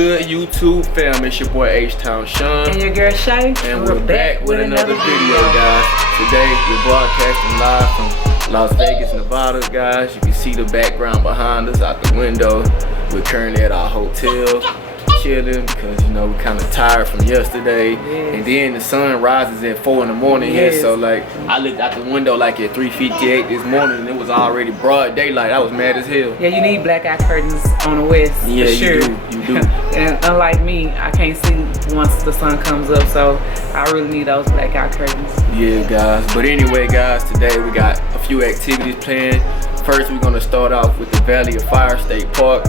good, YouTube fam? It's your boy H-Town Sean. And your girl Shay. And we're back with another video, guys. Today, we're broadcasting live from Las Vegas, Nevada, guys. You can see the background behind us out the window. We're currently at our hotel, chilling because, you know, we're kind of tired from yesterday. Yes. And then the sun rises at 4 in the morning here. So, like, I looked out the window like at 3:58 this morning and it was already broad daylight. I was mad as hell. Yeah, you need blackout curtains on the west. Yeah, for sure. You do. And unlike me, I can't see once the sun comes up, so I really need those blackout curtains. Yeah, guys. But anyway, guys, today we got a few activities planned. First, we're gonna start off with the Valley of Fire State Park.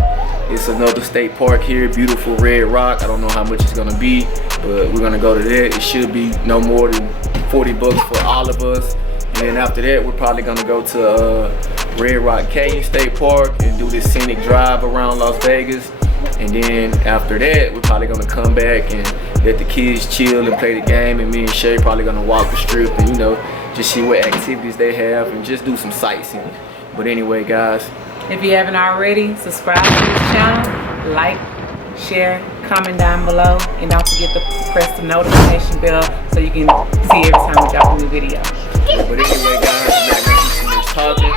It's another state park here, beautiful red rock. I don't know how much it's gonna be, but we're gonna go to that. It should be no more than 40 bucks for all of us. And then after that, we're probably gonna go to Red Rock Canyon State Park and do this scenic drive around Las Vegas. And then after that, we're probably gonna come back and let the kids chill and play the game. And me and Shay probably gonna walk the strip and, you know, just see what activities they have and just do some sightseeing. But anyway, guys, if you haven't already, subscribe to this channel, like, share, comment down below, and don't forget to press the notification bell so you can see every time we drop a new video. But anyway, guys, we're not gonna do too much talking.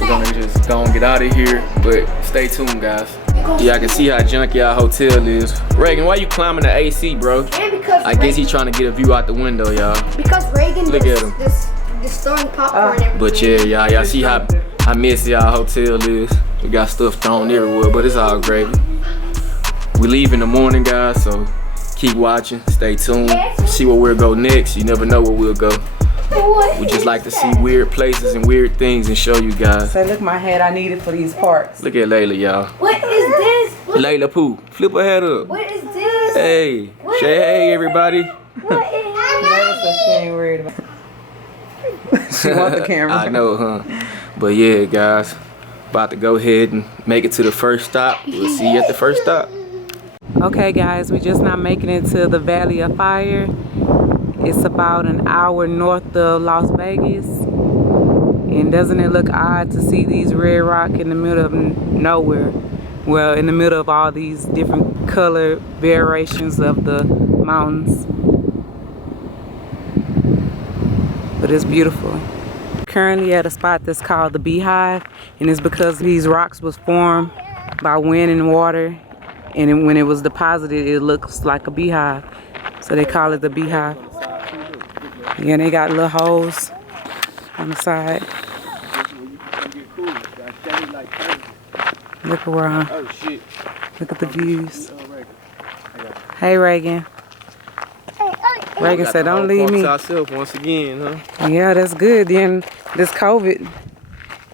We're gonna just go and get out of here. But stay tuned, guys. Yeah, I can see how junky our hotel is. Reagan, why you climbing the AC, bro? I guess he's trying to get a view out the window, y'all. Because Reagan look at him. Just throwing popcorn everywhere. But yeah, y'all see how messy our hotel is. We got stuff thrown everywhere, but it's all gravy. We leave in the morning, guys, so keep watching, stay tuned, see where we'll go next. You never know where we'll go. We just like to see weird places and weird things and show you guys. Say, look my hat I needed for these parks. Look at Layla, y'all. What is this? Layla Pooh, flip her head up. What is this? Hey, say hey, everybody. What is this? She ain't worried about it. She want the camera. I know, huh? But yeah, guys, about to go ahead and make it to the first stop. We'll see you at the first stop. Okay, guys, we just now making it to the Valley of Fire. It's about an hour north of Las Vegas. And doesn't it look odd to see these red rock in the middle of nowhere? Well, in the middle of all these different color variations of the mountains. But it's beautiful. Currently at a spot that's called the Beehive, and it's because these rocks was formed by wind and water, and when it was deposited it looks like a beehive, so they call it the Beehive. Yeah, and they got little holes on the side. Look around. Look at the views. Hey, Reagan. Reagan said, "Don't leave me." Once again, huh? Yeah, that's good. Then this COVID,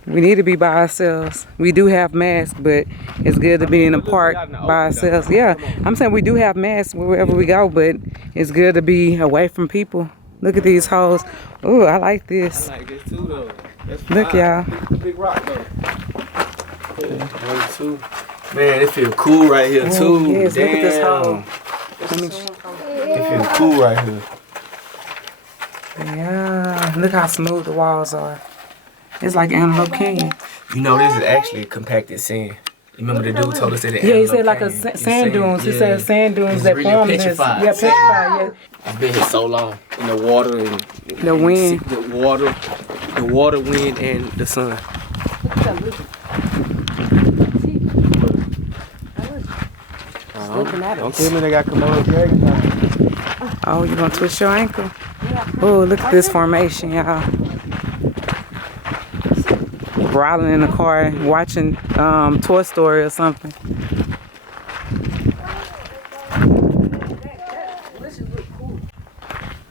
we need to be by ourselves. We do have masks, but it's good to be in the park by ourselves. Yeah, I'm saying we do have masks wherever we go, but it's good to be away from people. Look at these holes. Ooh, I like this. I like this too, though. That's look, y'all. The big rock, though. Yeah, 1, 2. Man, it feels cool right here too. Yes, damn. Look at this hole. It feels cool right here. Yeah, look how smooth the walls are. It's like Antelope Canyon. You know, this is actually compacted sand. You remember the dude told us that? Yeah, he said like a sand dunes. He said sand dunes that really form this. petrified. Yeah, petrified. Yeah. It's been here so long. In the water and the wind. The water, wind, and the sun. Don't tell me they got Komodo dragons. Oh, you gonna twist your ankle? Oh, look at this formation, y'all. Riding in the car, watching Toy Story or something.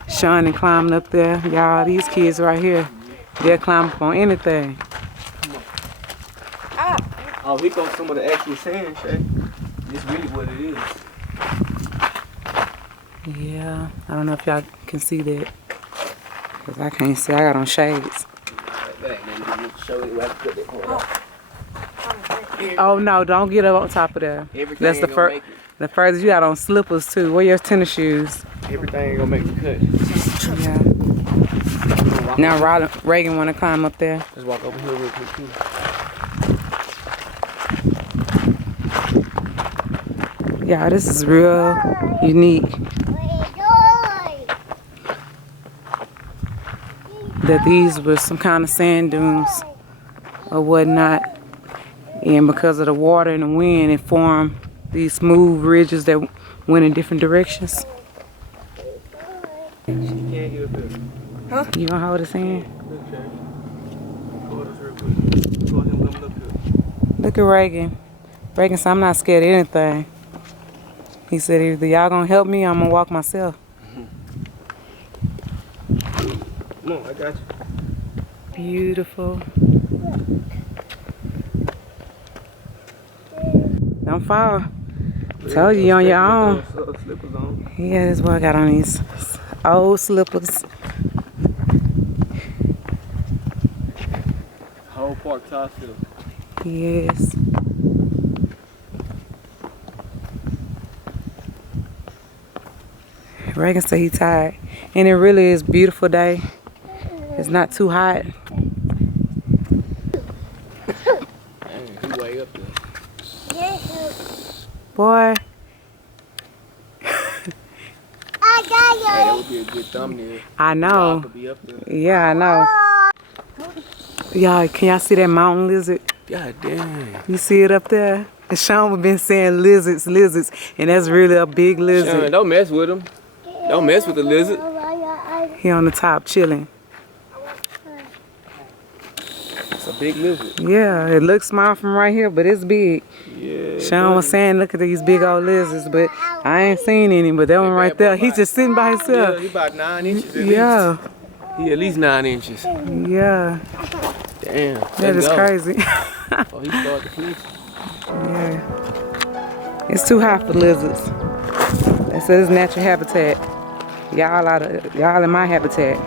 Sean and climbing up there, y'all. These kids right here, they'll climb up on anything. Oh, we got some of the actual sand, Shay. It's really what it is. Yeah, I don't know if y'all can see that. Cause I can't see, I got on shades. Oh no, don't get up on top of that. That's the first. The furthest you got on slippers too. Wear your tennis shoes. Everything ain't gonna make the cut. Yeah. Now Reagan wanna climb up there. Let's walk over here real quick too. Yeah, this is real unique. That these were some kind of sand dunes or whatnot. And because of the water and the wind, it formed these smooth ridges that went in different directions. Huh? You gonna hold his hand? Look at Reagan. Reagan said, I'm not scared of anything. He said, either y'all gonna help me or I'm gonna walk myself. Come on, I got you. Beautiful. Don't fall. Tell you on your own. Yeah, that's what I got on these old slippers. Whole park top field. Yes. Reagan said he tired. And it really is a beautiful day. It's not too hot. Dang, he way up there. Boy. I got you. Hey, that would be a good thumbnail. I know. Could be up there. Yeah, I know. Y'all, can y'all see that mountain lizard? God damn. You see it up there? And Sean been saying lizards, lizards, and that's really a big lizard. Sean, don't mess with him. Don't mess with the lizard. He on the top chilling. It's a big lizard. Yeah, it looks small from right here, but it's big. Yeah. Sean was saying, look at these big old lizards, but I ain't seen any, but that one right there, he's just sitting by Yeah, himself. he about 9 inches at Yeah, least. He at least 9 inches. yeah, Damn. that is crazy. Oh, he started to flinch. Yeah, it's too hot for lizards. They said it's natural habitat. Y'all in my habitat.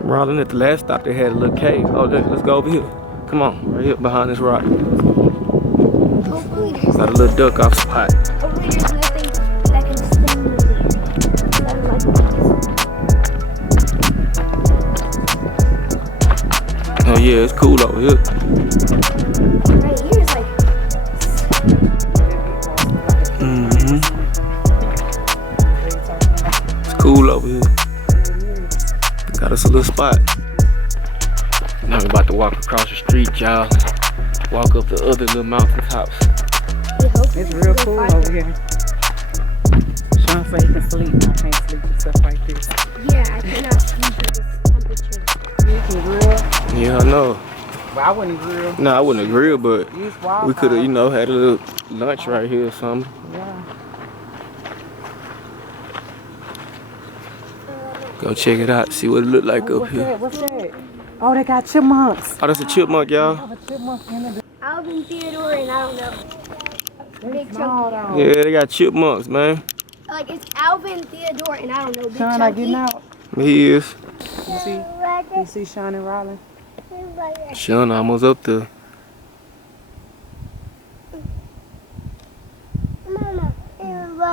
Rolling at the last stop, they had a little cave. Oh, let's go over here. Come on, right here behind this rock. Hopefully there's, Got a little duck off spot. hopefully there's nothing that can sting me there. Oh yeah, it's cool over here. Right here is like, It's cool over here. Got us a little spot. Now we're about to walk across the street, y'all. Walk up the other little mountain tops. It's real cool over here. Sean said he can sleep. I can't sleep with stuff like this. yeah, I cannot sleep at this temperature. You can grill. Yeah, I know. Well, I wouldn't grill. No, I wouldn't grill, but Use wild we could have, fire. you know, had a little lunch right here or something. Yeah. Go check it out, see what it look like up What's here. that? What's that? Oh, they got chipmunks. Oh, that's a chipmunk, y'all. Have a chipmunk in it. Alvin Theodore and I don't know. Big Small chunky. though. Yeah, they got chipmunks, man. Like it's Alvin Theodore and I don't know. Big Sean not chunky. getting out. He is. You see Sean and Rolling? Sean almost up there.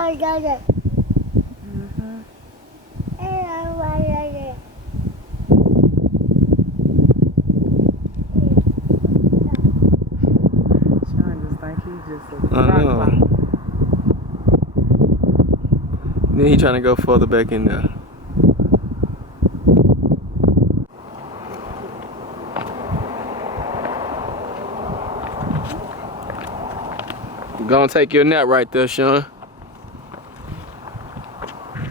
I know. Then he trying to go further back in there. Gonna take your nap right there, Sean.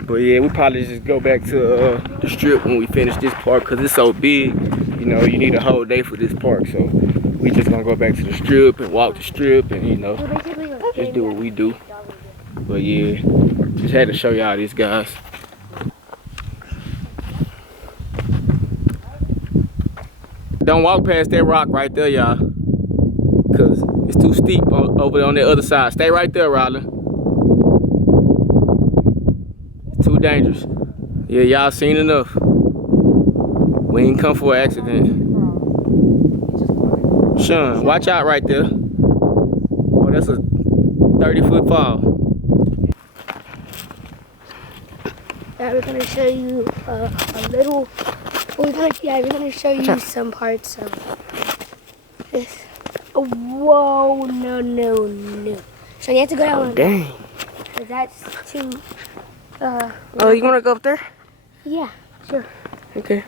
But yeah, we probably just go back to the strip when we finish this park, cause it's so big. You know, you need a whole day for this park, so we just gonna go back to the strip and walk the strip, and you know, just do what we do. But yeah, just had to show y'all this, guys. Don't walk past that rock right there, y'all, cause it's too steep over on the other side. Stay right there, Rylan. It's too dangerous. Yeah, y'all seen enough. We ain't come for an accident. Sean, watch out right there. Oh, that's a 30-foot fall. Now we're gonna show you a little. We're gonna show you some parts of this. Oh, whoa, no. So you have to go down. Oh, dang. That's too. Oh, you wanna go up there? Yeah, sure. Okay.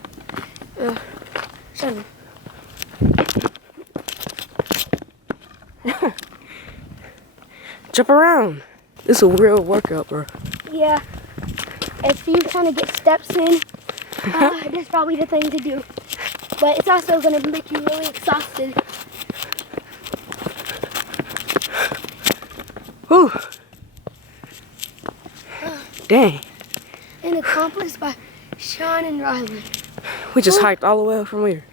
Show me. Jump around. This is a real workout, bro. Yeah. If you're trying to get steps in, that's probably the thing to do. But it's also gonna make you really exhausted. Whew. Dang. And accomplished by Sean and Riley. We just hiked all the way up from here.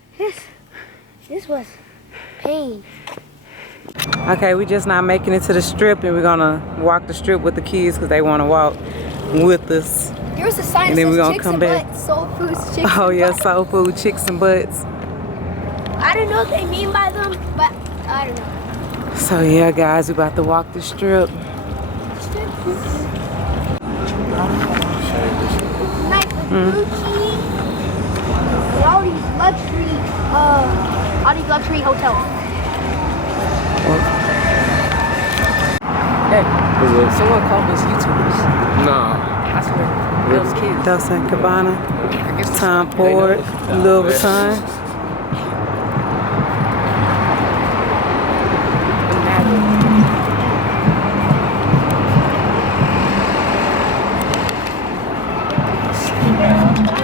This was pain. Okay, we just not making it to the strip, and we're gonna walk the strip with the kids because they want to walk with us. There was a sign And that then we're says gonna chicks come and back. butts, soul foods, chicks Oh and yeah, butts. soul food, chicks and butts. I don't know what they mean by them, but I don't know. So yeah, guys, we about to walk the strip. Nice and Gucci. And all these luxury hotels. Hey, What's up? someone called us YouTubers. Nah. I swear. Those kids. Dolce & Gabbana, I guess Tom Ford, Louis Vuitton.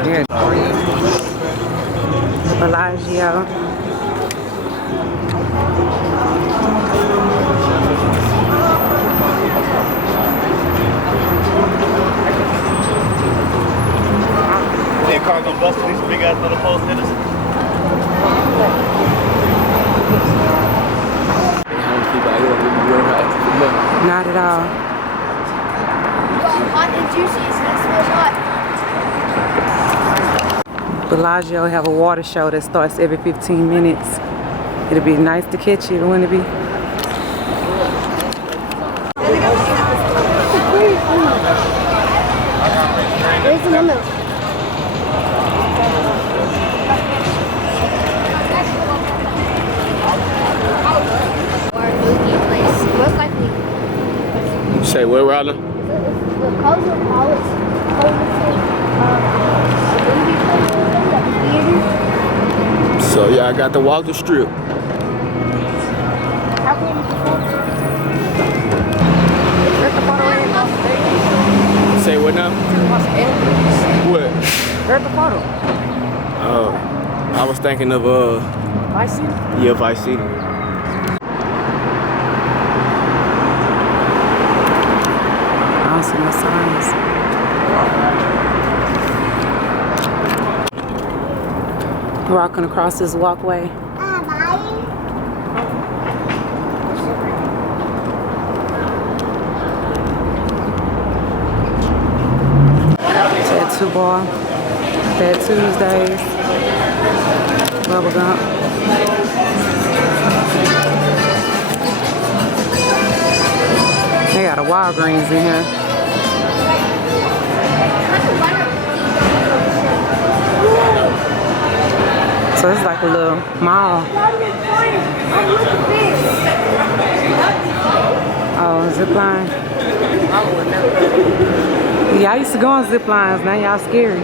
Yeah. Bellagio. Hey, car gonna bust these big ass little post hitters? Not at all. Hot and juicy, so that smells hot. Bellagio have a water show that starts every 15 minutes. It'll be nice to catch it, wouldn't it be? Where's the memo? Or a movie place, most likely. Say what, Rylan? The colors of Paul's a movie place, a theater. So yeah, I got to walk the strip. How can you Say what now? What? They're at the photo. I was thinking of Vice City? yeah, Vice City. I don't see no signs. Walking across this walkway. Tattoo bar. Tattoos days. Bubble gum. They got a Walgreens in here. So it's like a little mall. Oh, zip line. Yeah, I used to go on zip lines. Now y'all scary.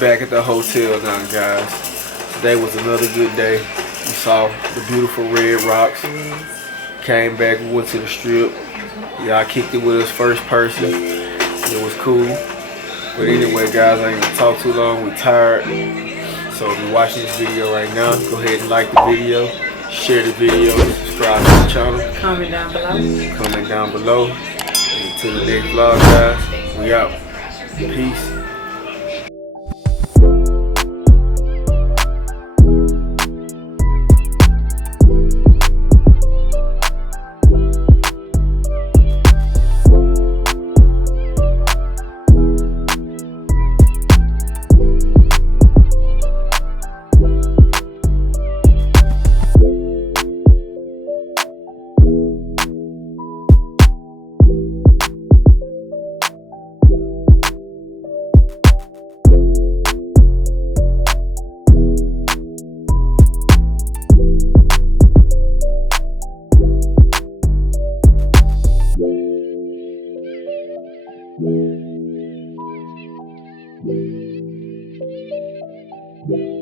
Back at the hotel now, guys. Today was another good day. We saw the beautiful red rocks. Came back, we went to the strip. Y'all kicked it with us first person. It was cool. But anyway, guys, I ain't gonna talk too long. We tired. So if you're watching this video right now, go ahead and like the video, share the video, subscribe to the channel. Comment down below. Comment down below. And until the next vlog, guys, we out. Peace. Thank you.